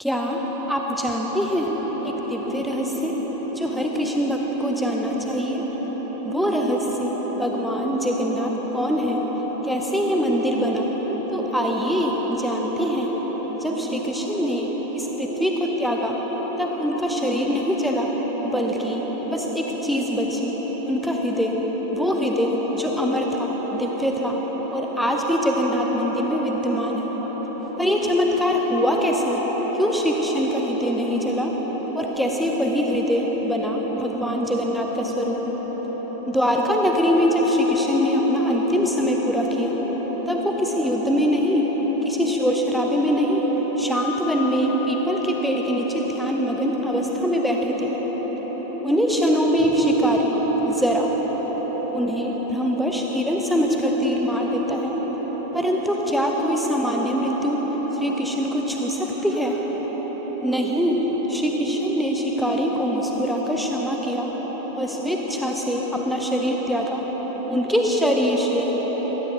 क्या आप जानते हैं एक दिव्य रहस्य जो हर कृष्ण भक्त को जानना चाहिए? वो रहस्य भगवान जगन्नाथ कौन है, कैसे ये मंदिर बना, तो आइए जानते हैं। जब श्री कृष्ण ने इस पृथ्वी को त्यागा तब उनका शरीर नहीं चला, बल्कि बस एक चीज़ बची, उनका हृदय। वो हृदय जो अमर था, दिव्य था और आज भी जगन्नाथ मंदिर में विद्यमान है। पर यह चमत्कार हुआ कैसे? क्यों श्री कृष्ण का हृदय नहीं जला और कैसे वही हृदय बना भगवान जगन्नाथ का स्वरूप? द्वारका नगरी में जब श्री कृष्ण ने अपना अंतिम समय पूरा किया तब वो किसी युद्ध में नहीं, किसी शोर शराबे में नहीं, शांत वन में पीपल के पेड़ के नीचे ध्यान मगन अवस्था में बैठे थे। उन्हीं क्षणों में एक शिकारी जरा उन्हें भ्रमवश हिरण समझकर तीर मार देता है। परंतु क्या कोई सामान्य मृत्यु श्री कृष्ण को छू सकती है? नहीं, श्री कृष्ण ने शिकारी को मुस्कुराकर क्षमा किया और स्वेच्छा से अपना शरीर त्यागा। उनके शरीर से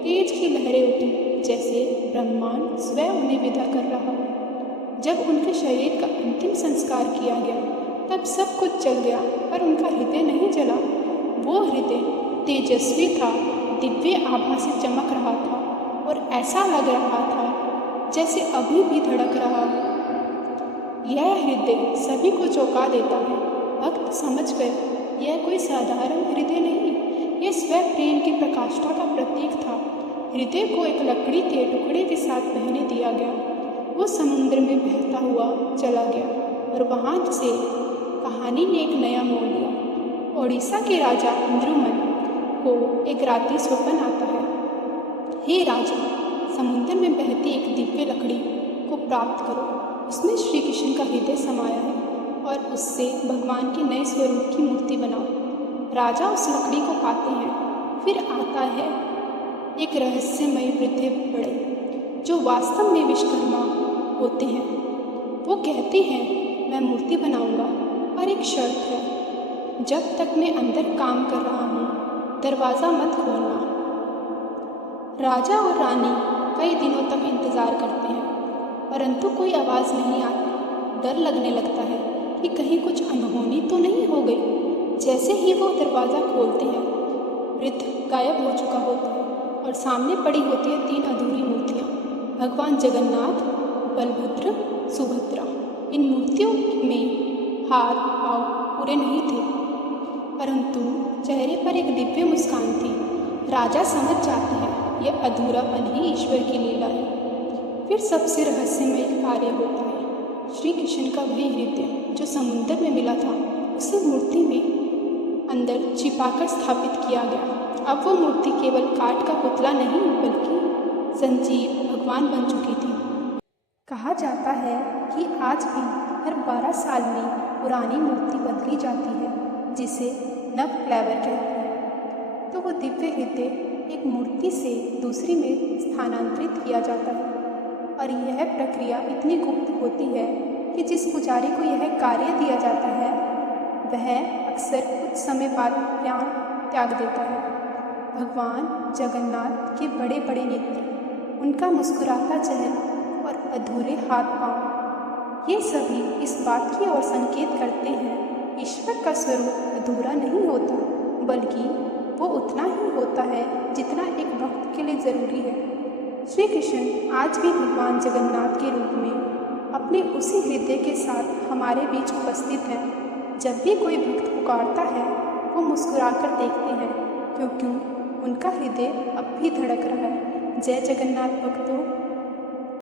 तेज की लहरें उठी, जैसे ब्रह्मांड स्वयं उन्हें विदा कर रहा हो। जब उनके शरीर का अंतिम संस्कार किया गया तब सब कुछ जल गया, पर उनका हृदय नहीं जला। वो हृदय तेजस्वी था, दिव्य आभा से चमक रहा था और ऐसा लग रहा था जैसे अभी भी धड़क रहा हो। यह हृदय सभी को चौंका देता है। भक्त समझ गए यह कोई साधारण हृदय नहीं, यह स्वयं प्रेम की प्रकाष्ठा का प्रतीक था। हृदय को एक लकड़ी के टुकड़े के साथ बहने दिया गया। वो समुद्र में बहता हुआ चला गया और वहाँ से कहानी ने एक नया मोड़ लिया। ओडिशा के राजा इंद्रुमन को एक रात्रि स्वप्न आता है। हे राजा, समुद्र में बहती एक दिव्य लकड़ी को प्राप्त करो, उसमें श्री कृष्ण का हृदय समाया है और उससे भगवान के नए स्वरूप की मूर्ति बनाओ। राजा उस लकड़ी को पाते हैं। फिर आता है एक रहस्यमय वृद्ध बड़े जो वास्तव में विश्वकर्मा होते हैं। वो कहते हैं मैं मूर्ति बनाऊंगा, पर एक शर्त है, जब तक मैं अंदर काम कर रहा हूँ दरवाज़ा मत खोलना। राजा और रानी कई दिनों तक इंतज़ार करते हैं, परंतु कोई आवाज़ नहीं आती। डर लगने लगता है कि कहीं कुछ अनहोनी तो नहीं हो गई। जैसे ही वो दरवाज़ा खोलते हैं, वृद्ध गायब हो चुका होता है और सामने पड़ी होती है 3 अधूरी मूर्तियाँ, भगवान जगन्नाथ, बलभद्र, सुभद्रा। इन मूर्तियों में हाथ पाँव पूरे नहीं थे, परंतु चेहरे पर एक दिव्य मुस्कान थी। राजा समझ जाते हैं यह अधूरापन ही ईश्वर की लीला है। फिर सबसे रहस्यमय कार्य होता है। श्री कृष्ण का वही हृदय जो समुद्र में मिला था, उसे मूर्ति में अंदर छिपाकर स्थापित किया गया। अब वो मूर्ति केवल काठ का पुतला नहीं, बल्कि संजीव भगवान बन चुकी थी। कहा जाता है कि आज भी हर 12 साल में पुरानी मूर्ति बदली जाती है, जिसे नव क्लेवर कहते हैं। तो वो दिव्य हृदय एक मूर्ति से दूसरी में स्थानांतरित किया जाता है और यह प्रक्रिया इतनी गुप्त होती है कि जिस पुजारी को यह कार्य दिया जाता है वह अक्सर कुछ समय बाद प्राण त्याग देता है। भगवान जगन्नाथ के बड़े बड़े नेत्र, उनका मुस्कुराता चेहरा और अधूरे हाथ पांव, ये सभी इस बात की ओर संकेत करते हैं ईश्वर का स्वरूप अधूरा नहीं होता, बल्कि वो उतना ही होता है जितना एक भक्त के लिए ज़रूरी है। श्री कृष्ण आज भी भगवान जगन्नाथ के रूप में अपने उसी हृदय के साथ हमारे बीच उपस्थित हैं। जब भी कोई भक्त पुकारता है वो मुस्कुराकर देखते हैं, क्योंकि उनका हृदय अब भी धड़क रहा है। जय जगन्नाथ भक्तों।